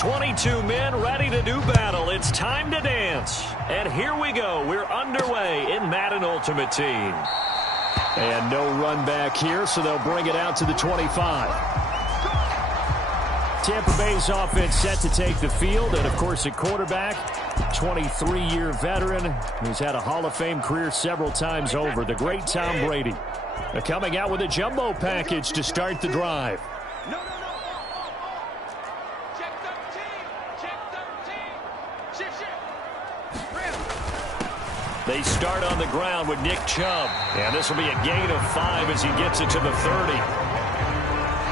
22 men ready to do battle. It's time to dance. And here we go. We're underway in Madden Ultimate Team. And no run back here, so they'll bring it out to the 25. Tampa Bay's offense set to take the field. And, of course, at quarterback, 23-year veteran who's had a Hall of Fame career several times over, the great Tom Brady. They're coming out with a jumbo package to start the drive. They start on the ground with Nick Chubb. And this will be a gain of 5 as he gets it to the 30.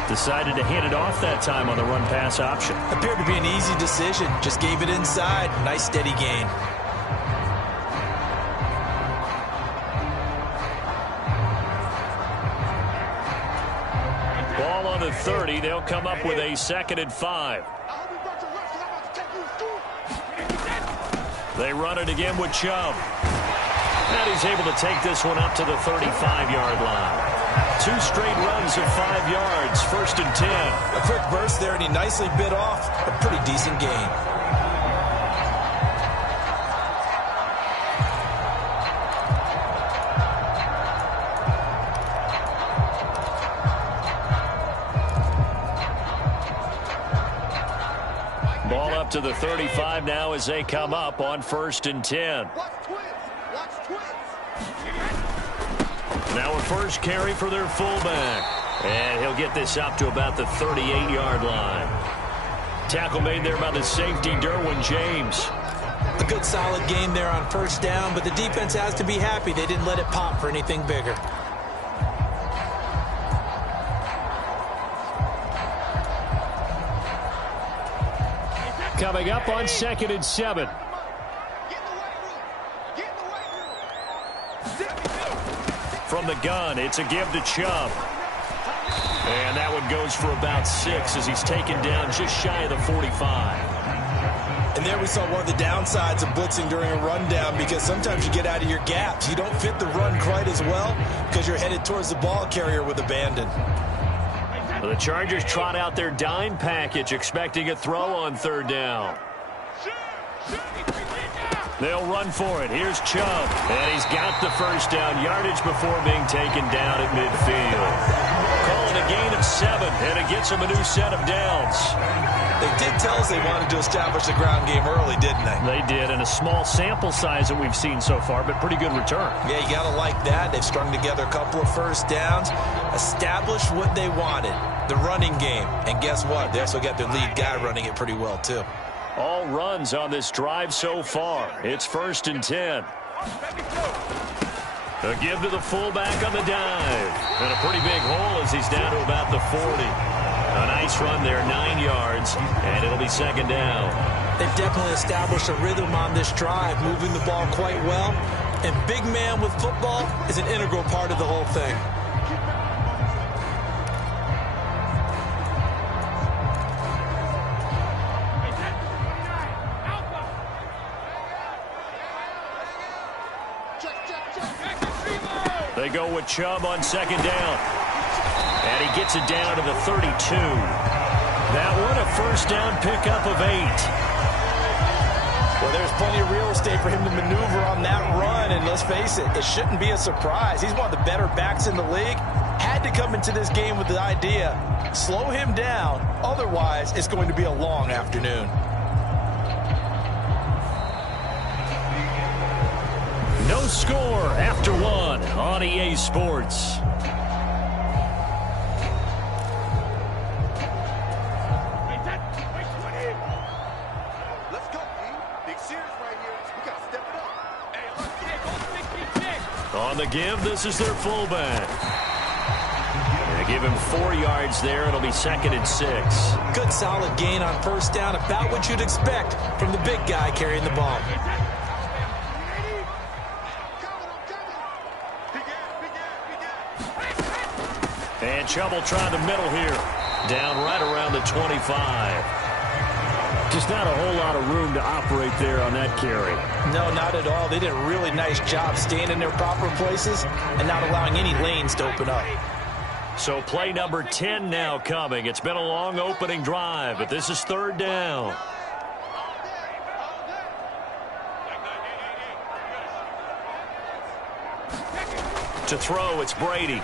Decided to hand it off that time on the run-pass option. Appeared to be an easy decision. Just gave it inside. Nice steady gain. Ball on the 30. They'll come up with a 2nd and 5. They run it again with Chubb. And he's able to take this one up to the 35-yard line. 2 straight runs of 5 yards, 1st and 10. A quick burst there, and he nicely bit off a pretty decent gain. Ball up to the 35 now as they come up on 1st and 10. Now a first carry for their fullback. And he'll get this up to about the 38-yard line. Tackle made there by the safety, Derwin James. A good solid game there on 1st down, but the defense has to be happy they didn't let it pop for anything bigger. Coming up on 2nd and 7. From the gun, it's a give to Chubb. And that one goes for about 6 as he's taken down just shy of the 45. And there we saw one of the downsides of blitzing during a rundown, because sometimes you get out of your gaps. You don't fit the run quite as well because you're headed towards the ball carrier with abandon. The Chargers trot out their dime package, expecting a throw on 3rd down. They'll run for it. Here's Chubb. And he's got the 1st down yardage before being taken down at midfield. Calling a gain of 7, and it gets him a new set of downs. They did tell us they wanted to establish the ground game early, didn't they? They did, and a small sample size that we've seen so far, but pretty good return. Yeah, you got to like that. They've strung together a couple of 1st downs, established what they wanted, the running game. And guess what? They also got their lead guy running it pretty well, too. All runs on this drive so far. It's 1st and 10. A give to the fullback on the dive. And a pretty big hole as he's down to about the 40. A nice run there, 9 yards, and it'll be 2nd down. They've definitely established a rhythm on this drive, moving the ball quite well. And big man with football is an integral part of the whole thing. They go with Chubb on 2nd down. And he gets it down to the 32. That one a 1st down pickup of 8. Well, there's plenty of real estate for him to maneuver on that run. And let's face it, it shouldn't be a surprise. He's one of the better backs in the league. Had to come into this game with the idea, slow him down. Otherwise, it's going to be a long afternoon. No score after 1 on EA Sports. Let's go, team. Big series right here. We got to step it up. On the give, this is their fullback. They give him 4 yards there. It'll be 2nd and 6. Good solid gain on 1st down, about what you'd expect from the big guy carrying the ball. And Chubb will try the middle here. Down right around the 25. Just not a whole lot of room to operate there on that carry. No, not at all. They did a really nice job staying in their proper places and not allowing any lanes to open up. So play number 10 now coming. It's been a long opening drive, but this is third down. To throw, it's Brady.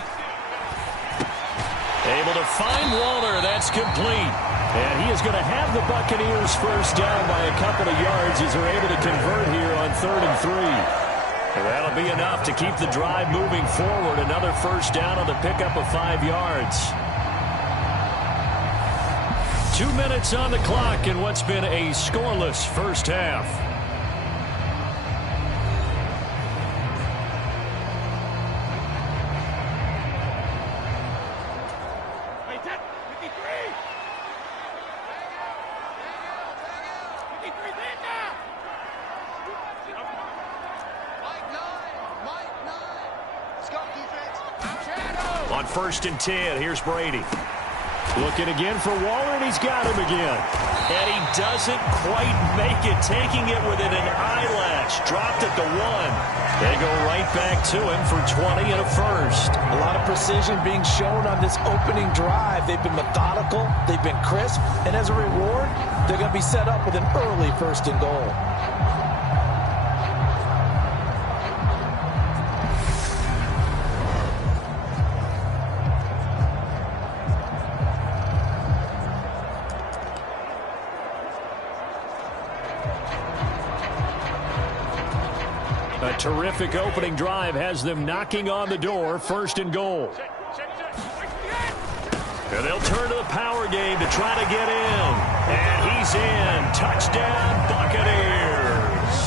Able to find Waller. That's complete. And he is going to have the Buccaneers first down by a couple of yards as they're able to convert here on 3rd and 3. And that'll be enough to keep the drive moving forward. Another first down on the pickup of 5 yards. 2 minutes on the clock in what's been a scoreless first half. On 1st and 10, here's Brady. Looking again for Waller, and he's got him again. And he doesn't quite make it, taking it within an eyelash. Dropped at the 1. They go right back to him for 20 and a first. A lot of precision being shown on this opening drive. They've been methodical, they've been crisp, and as a reward, they're going to be set up with an early 1st and goal. A terrific opening drive has them knocking on the door, 1st and goal. And they'll turn to the power game to try to get in. And he's in. Touchdown, Buccaneers.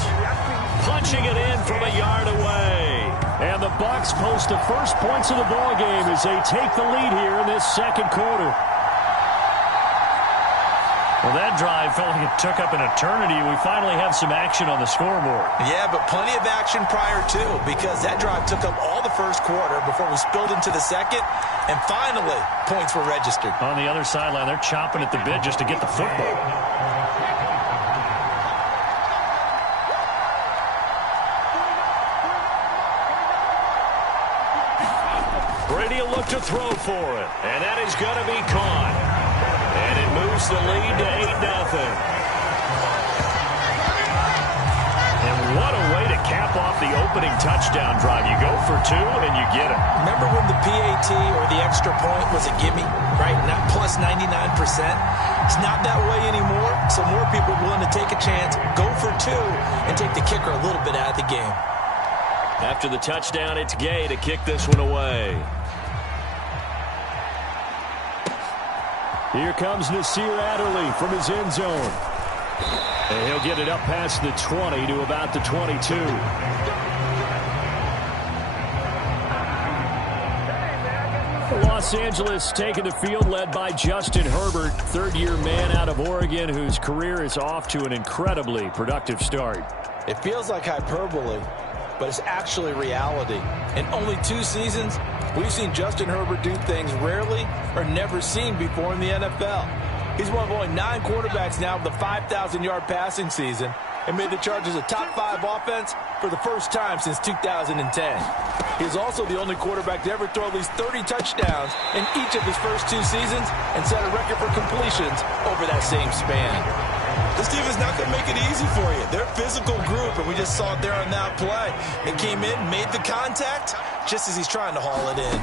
Punching it in from a yard away. And the Bucs post the first points of the ball game as they take the lead here in this second quarter. Well, that drive felt like it took up an eternity. We finally have some action on the scoreboard. Yeah, but plenty of action prior to, because that drive took up all the first quarter before we spilled into the second, and finally, points were registered. On the other sideline, they're chomping at the bit just to get the football. Brady will look to throw for it, and that is going to be caught. And it moves the lead to 8-0. And what a way to cap off the opening touchdown drive. You go for 2 and you get it. Remember when the PAT or the extra point was a gimme, right? Not plus 99%. It's not that way anymore, so more people are willing to take a chance, go for 2, and take the kicker a little bit out of the game. After the touchdown, it's Gay to kick this one away. Here comes Nasir Adderley from his end zone. And he'll get it up past the 20 to about the 22. Los Angeles taking the field led by Justin Herbert, third-year man out of Oregon whose career is off to an incredibly productive start. It feels like hyperbole, but it's actually reality. In only 2 seasons, we've seen Justin Herbert do things rarely or never seen before in the NFL. He's one of only 9 quarterbacks now with a 5,000-yard passing season and made the Chargers a top 5 offense for the first time since 2010. He is also the only quarterback to ever throw at least 30 touchdowns in each of his first 2 seasons and set a record for completions over that same span. This team is not going to make it easy for you. They're a physical group, and we just saw it there on that play. It came in, made the contact, just as he's trying to haul it in.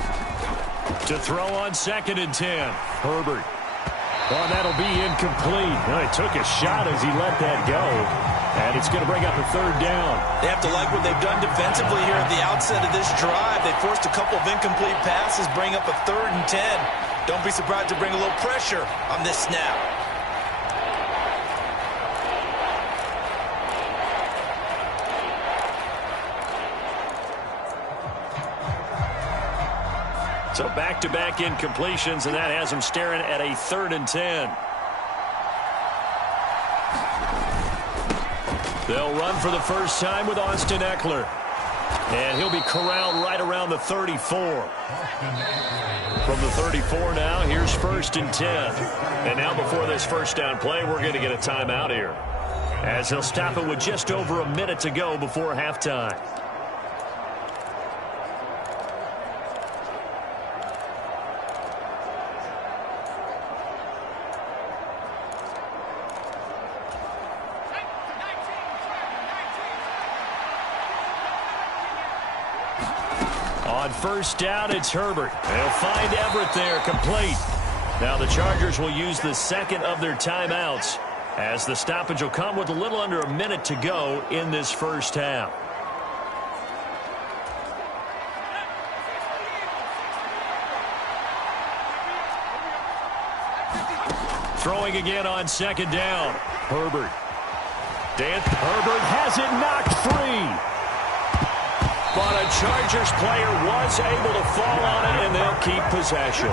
To throw on 2nd and 10, Herbert. Oh, that'll be incomplete. No, he took a shot as he let that go. And it's going to bring up a 3rd down. They have to like what they've done defensively here at the outset of this drive. They forced a couple of incomplete passes, bring up a 3rd and 10. Don't be surprised to bring a little pressure on this snap. So back-to-back incompletions, and that has them staring at a 3rd and 10. They'll run for the first time with Austin Eckler. And he'll be corralled right around the 34. From the 34 now, here's 1st and 10. And now before this first down play, we're going to get a timeout here, as he'll stop it with just over a minute to go before halftime. On first down, it's Herbert. They'll find Everett there, complete. Now the Chargers will use the second of their timeouts, as the stoppage will come with a little under a minute to go in this first half. Throwing again on second down. Herbert. Herbert has it knocked free. But a Chargers player was able to fall on it, and they'll keep possession.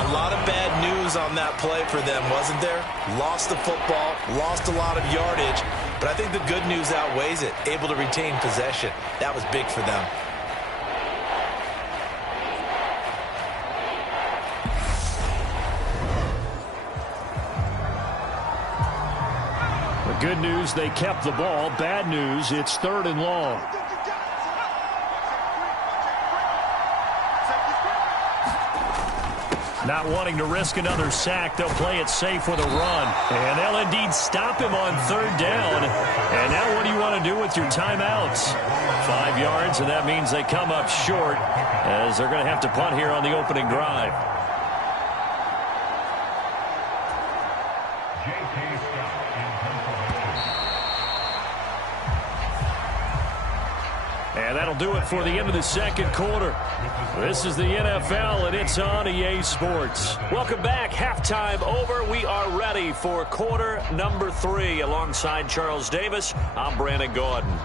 A lot of bad news on that play for them, wasn't there? Lost the football, lost a lot of yardage, but I think the good news outweighs it. Able to retain possession. That was big for them. Good news, they kept the ball. Bad news, it's 3rd and long. Not wanting to risk another sack, they'll play it safe with a run. And they'll indeed stop him on 3rd down. And now what do you want to do with your timeouts? 5 yards, and that means they come up short, as they're going to have to punt here on the opening drive. And that'll do it for the end of the second quarter. This is the NFL, and it's on EA Sports. Welcome back. Halftime over. We are ready for quarter number 3. Alongside Charles Davis, I'm Brandon Gordon.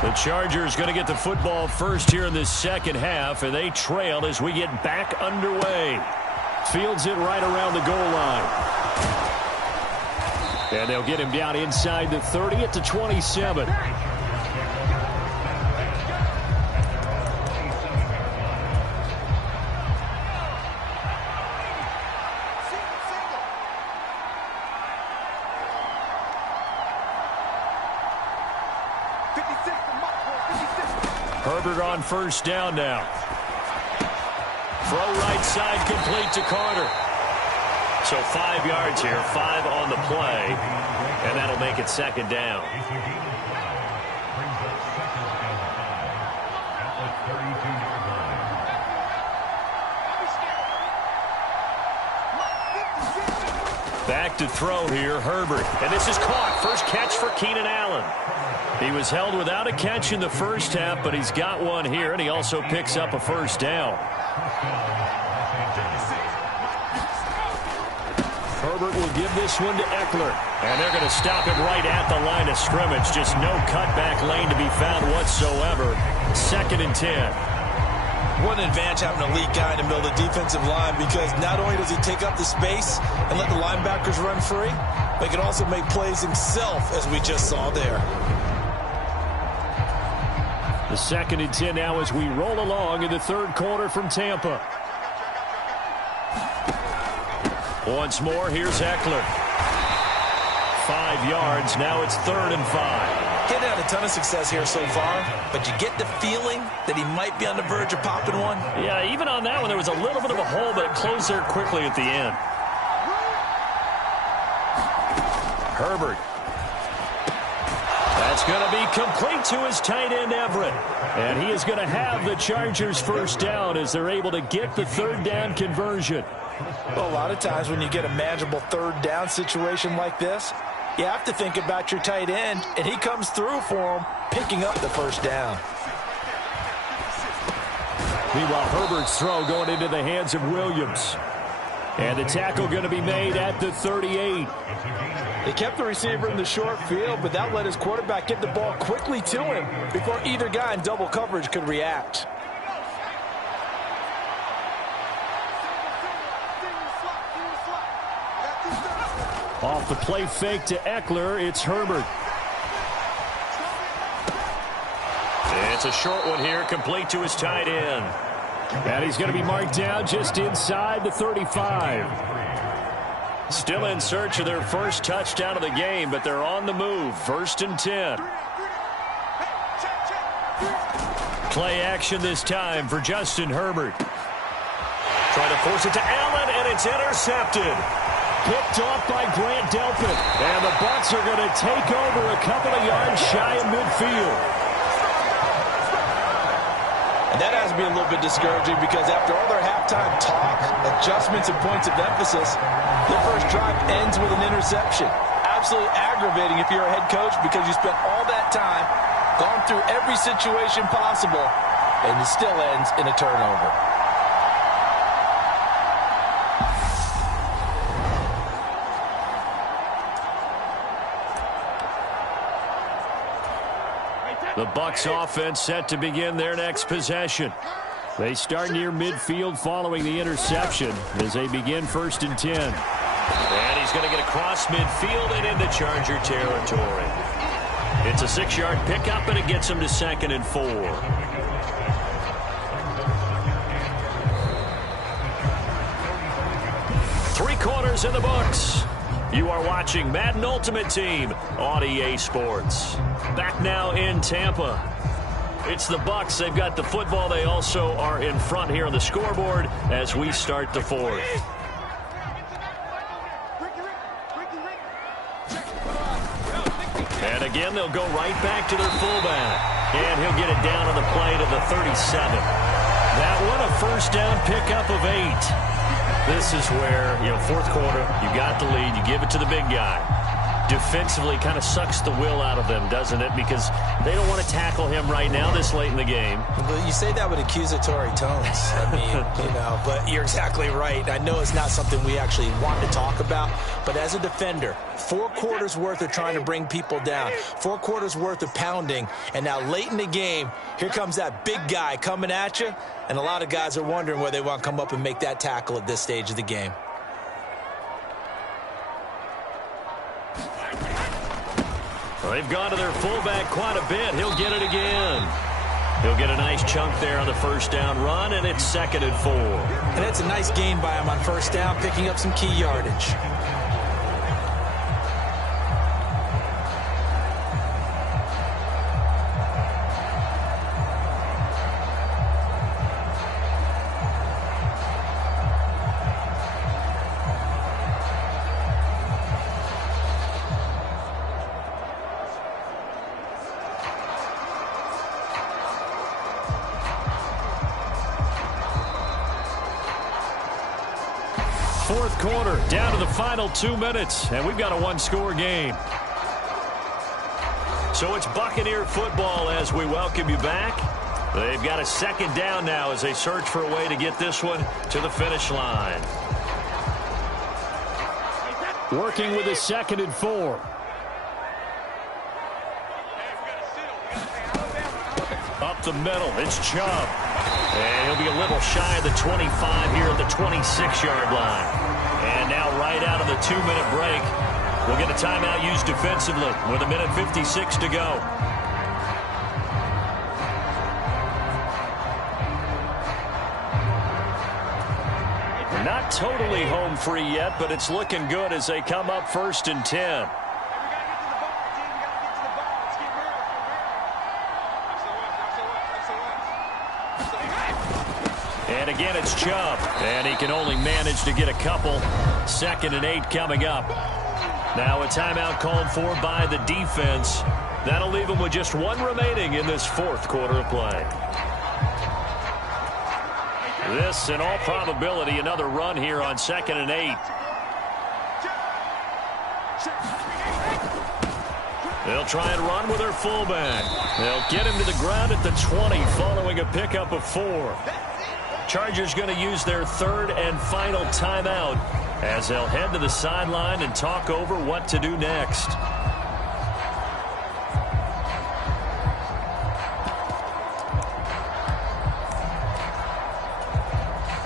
The Chargers going to get the football first here in this second half, and they trail as we get back underway. Fields it right around the goal line. And they'll get him down inside the 30 at the 27. Herbert on first down now. Throw right side complete to Carter. So 5 yards here, 5 on the play, and that'll make it second down. Back to throw here, Herbert. And this is caught. First catch for Keenan Allen. He was held without a catch in the first half, but he's got one here, and he also picks up a first down. Herbert will give this one to Eckler. And they're going to stop him right at the line of scrimmage. Just no cutback lane to be found whatsoever. 2nd and 10. What an advantage having an elite guy in the middle of the defensive line, because not only does he take up the space and let the linebackers run free, but he can also make plays himself, as we just saw there. The 2nd and 10 now as we roll along in the third quarter from Tampa. Once more, here's Eckler. 5 yards. Now it's 3rd and 5. He's had a ton of success here so far, but you get the feeling that he might be on the verge of popping one. Yeah, even on that one, there was a little bit of a hole, but it closed there quickly at the end. Herbert. That's going to be complete to his tight end, Everett. And he is going to have the Chargers first down as they're able to get the 3rd down conversion. Well, a lot of times when you get a manageable 3rd down situation like this, you have to think about your tight end, and he comes through for him, picking up the first down. Meanwhile, Herbert's throw going into the hands of Williams. And the tackle going to be made at the 38. They kept the receiver in the short field, but that let his quarterback get the ball quickly to him before either guy in double coverage could react. Off the play fake to Eckler, it's Herbert. It's a short one here, complete to his tight end. And he's going to be marked down just inside the 35. Still in search of their first touchdown of the game, but they're on the move. 1st and 10. Play action this time for Justin Herbert. Trying to force it to Allen, and it's intercepted. Picked off by Grant Delpit. And the Bucs are going to take over a couple of yards shy of midfield. And that has to be a little bit discouraging because after all their halftime talk, adjustments and points of emphasis, their first drive ends with an interception. Absolutely aggravating if you're a head coach because you spent all that time, gone through every situation possible, and it still ends in a turnover. The Bucs offense set to begin their next possession. They start near midfield following the interception as they begin 1st and 10. And he's going to get across midfield and into Charger territory. It's a 6-yard pickup, and it gets him to 2nd and 4. 3 quarters in the books. You are watching Madden Ultimate Team on EA Sports. Back now in Tampa. It's the Bucs. They've got the football. They also are in front here on the scoreboard as we start the 4th. And again, they'll go right back to their fullback. And he'll get it down on the play to the 37. That one, a first down pickup of 8. This is where, 4th quarter, you got the lead, you give it to the big guy. Defensively kind of sucks the will out of them, doesn't it? Because they don't want to tackle him right now this late in the game. Well, you say that with accusatory tones. I mean, but you're exactly right. I know it's not something we actually want to talk about, but as a defender, 4 quarters worth of trying to bring people down, 4 quarters worth of pounding, and now late in the game, here comes that big guy coming at you, and a lot of guys are wondering where they want to come up and make that tackle at this stage of the game. They've gone to their fullback quite a bit. He'll get it again. He'll get a nice chunk there on the first down run, and it's 2nd and 4. And that's a nice gain by him on first down, picking up some key yardage. Fourth quarter, down to the final 2 minutes, and we've got a 1-score game. So it's Buccaneer football as we welcome you back. They've got a 2nd down now as they search for a way to get this one to the finish line. Working with a 2nd and 4. Up the middle, it's Chubb. And he'll be a little shy of the 25 here at the 26-yard line. And now right out of the 2-minute break, we'll get a timeout used defensively with 1:56 to go. Not totally home free yet, but it's looking good as they come up 1st and 10. And again, it's Chubb, and he can only manage to get a couple. 2nd and 8 coming up. Now a timeout called for by the defense. That'll leave them with just 1 remaining in this 4th quarter of play. This, in all probability, another run here on 2nd and 8. They'll try and run with their fullback. They'll get him to the ground at the 20 following a pickup of 4. Chargers going to use their 3rd and final timeout as they'll head to the sideline and talk over what to do next.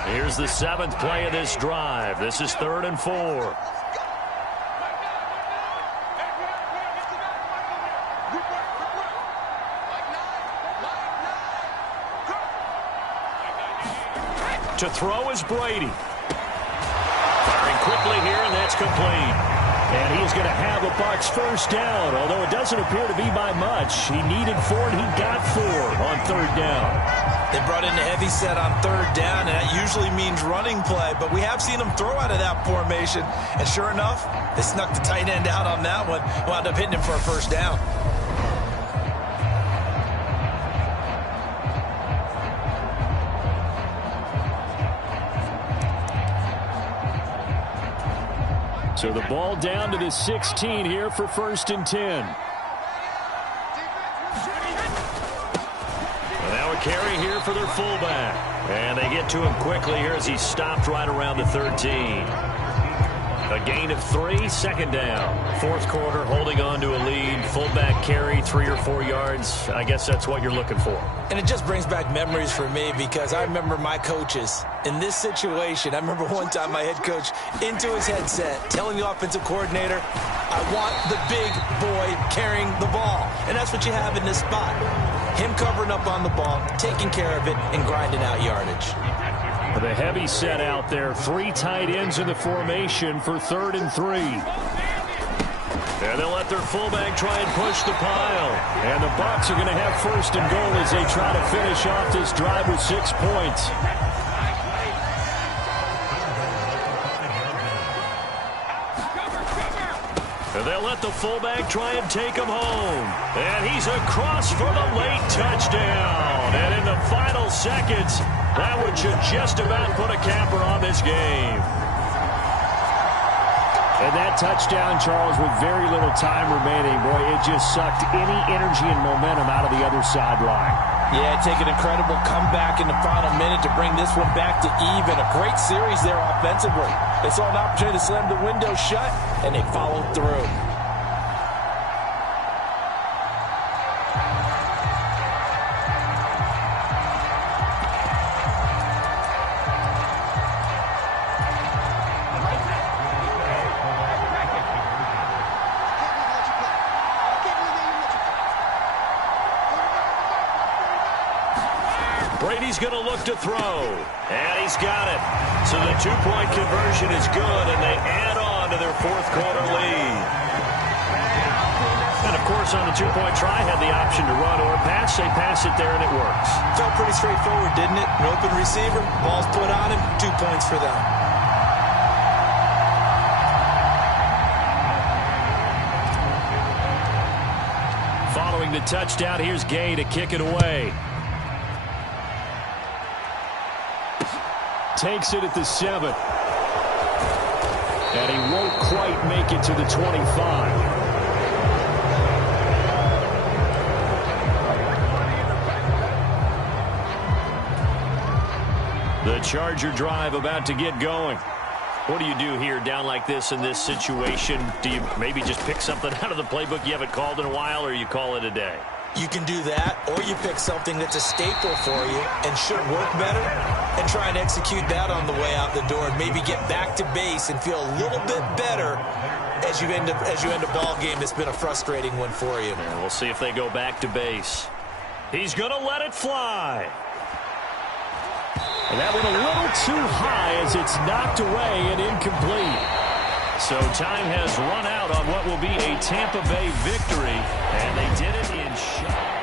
Here's the 7th play of this drive. This is 3rd and 4. To throw is Brady. Firing quickly here, and that's complete. And he's going to have a Bucs first down, although it doesn't appear to be by much. He needed 4, and he got 4 on third down. They brought in the heavy set on third down, and that usually means running play, but we have seen them throw out of that formation. And sure enough, they snuck the tight end out on that one, wound up hitting him for a first down. So the ball down to the 16 here for 1st and 10. Now a carry here for their fullback. And they get to him quickly here as he stopped right around the 13. A gain of 3, 2nd down. 4th quarter, holding on to a lead. Fullback carry, 3 or 4 yards. I guess that's what you're looking for. And it just brings back memories for me because I remember my coaches in this situation. I remember one time my head coach into his headset telling the offensive coordinator, I want the big boy carrying the ball. And that's what you have in this spot. Him covering up on the ball, taking care of it, and grinding out yardage. The heavy set out there. 3 tight ends in the formation for 3rd and 3. And they'll let their fullback try and push the pile. And the Bucs are going to have 1st and goal as they try to finish off this drive with 6 points. And they'll let the fullback try and take him home. And he's across for the late touchdown. And in the final seconds, that one should just about put a capper on this game. And that touchdown, Charles, with very little time remaining, boy, it just sucked any energy and momentum out of the other sideline. Yeah, take an incredible comeback in the final minute to bring this one back to even. A great series there offensively. They saw an opportunity to slam the window shut, and they followed through. Brady's going to look to throw, and he's got it. So the 2-point conversion is good, and they add on to their 4th quarter lead. And, of course, on the 2-point try, had the option to run or pass. They pass it there, and it works. Felt pretty straightforward, didn't it? An open receiver, ball's put on him, 2 points for them. Following the touchdown, here's Gay to kick it away. Takes it at the 7. And he won't quite make it to the 25. The Charger drive about to get going. What do you do here down like this in this situation? Do you maybe just pick something out of the playbook you haven't called in a while, or you call it a day? You can do that, or you pick something that's a staple for you and should work better and try and execute that on the way out the door and maybe get back to base and feel a little bit better as you end a ball game that's been a frustrating one for you. And we'll see if they go back to base. He's going to let it fly. And that one a little too high as it's knocked away and incomplete. So time has run out on what will be a Tampa Bay victory, and they did it in shot.